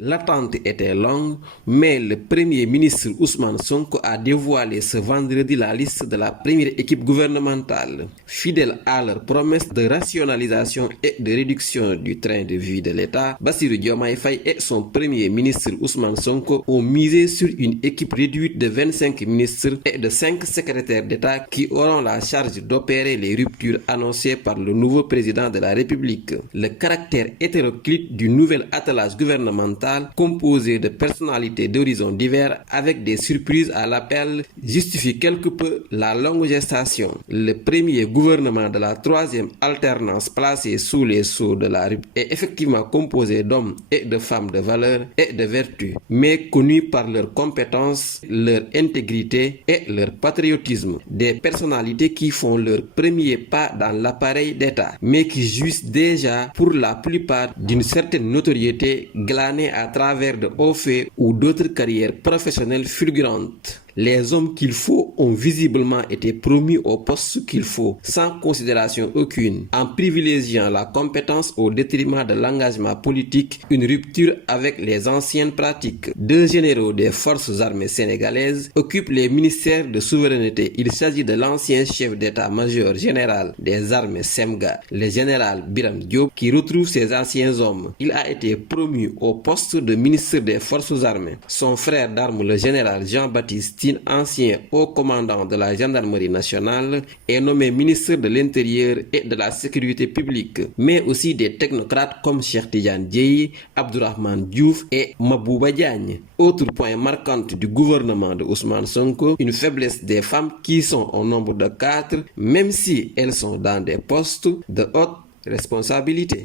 L'attente était longue, mais le Premier ministre Ousmane Sonko a dévoilé ce vendredi la liste de la première équipe gouvernementale. Fidèle à leur promesse de rationalisation et de réduction du train de vie de l'État, Bassirou Diomaye Faye et son Premier ministre Ousmane Sonko ont misé sur une équipe réduite de 25 ministres et de 5 secrétaires d'État qui auront la charge d'opérer les ruptures annoncées par le nouveau président de la République. Le caractère hétéroclite du nouvel attelage gouvernemental composé de personnalités d'horizons divers avec des surprises à l'appel justifie quelque peu la longue gestation. Le premier gouvernement de la troisième alternance placé sous les sceaux de la République est effectivement composé d'hommes et de femmes de valeur et de vertu, mais connus par leurs compétences, leur intégrité et leur patriotisme. Des personnalités qui font leur premier pas dans l'appareil d'État, mais qui jouissent déjà pour la plupart d'une certaine notoriété glanée à travers de hauts faits ou d'autres carrières professionnelles fulgurantes. Les hommes qu'il faut ont visiblement été promus au poste qu'il faut, sans considération aucune, en privilégiant la compétence au détriment de l'engagement politique, une rupture avec les anciennes pratiques. 2 généraux des forces armées sénégalaises occupent les ministères de souveraineté. Il s'agit de l'ancien chef d'état-major général des armées SEMGA, le général Biram Diop, qui retrouve ses anciens hommes. Il a été promu au poste de ministre des forces armées. Son frère d'armes, le général Jean-Baptiste, ancien haut commandant de la gendarmerie nationale, est nommé ministre de l'Intérieur et de la Sécurité publique, mais aussi des technocrates comme Cheikh Tidiane Dièye, Abdourahmane Diouf et Mabouba Diagne. Autre point marquant du gouvernement de Ousmane Sonko, une faiblesse des femmes qui sont au nombre de 4, même si elles sont dans des postes de haute responsabilité.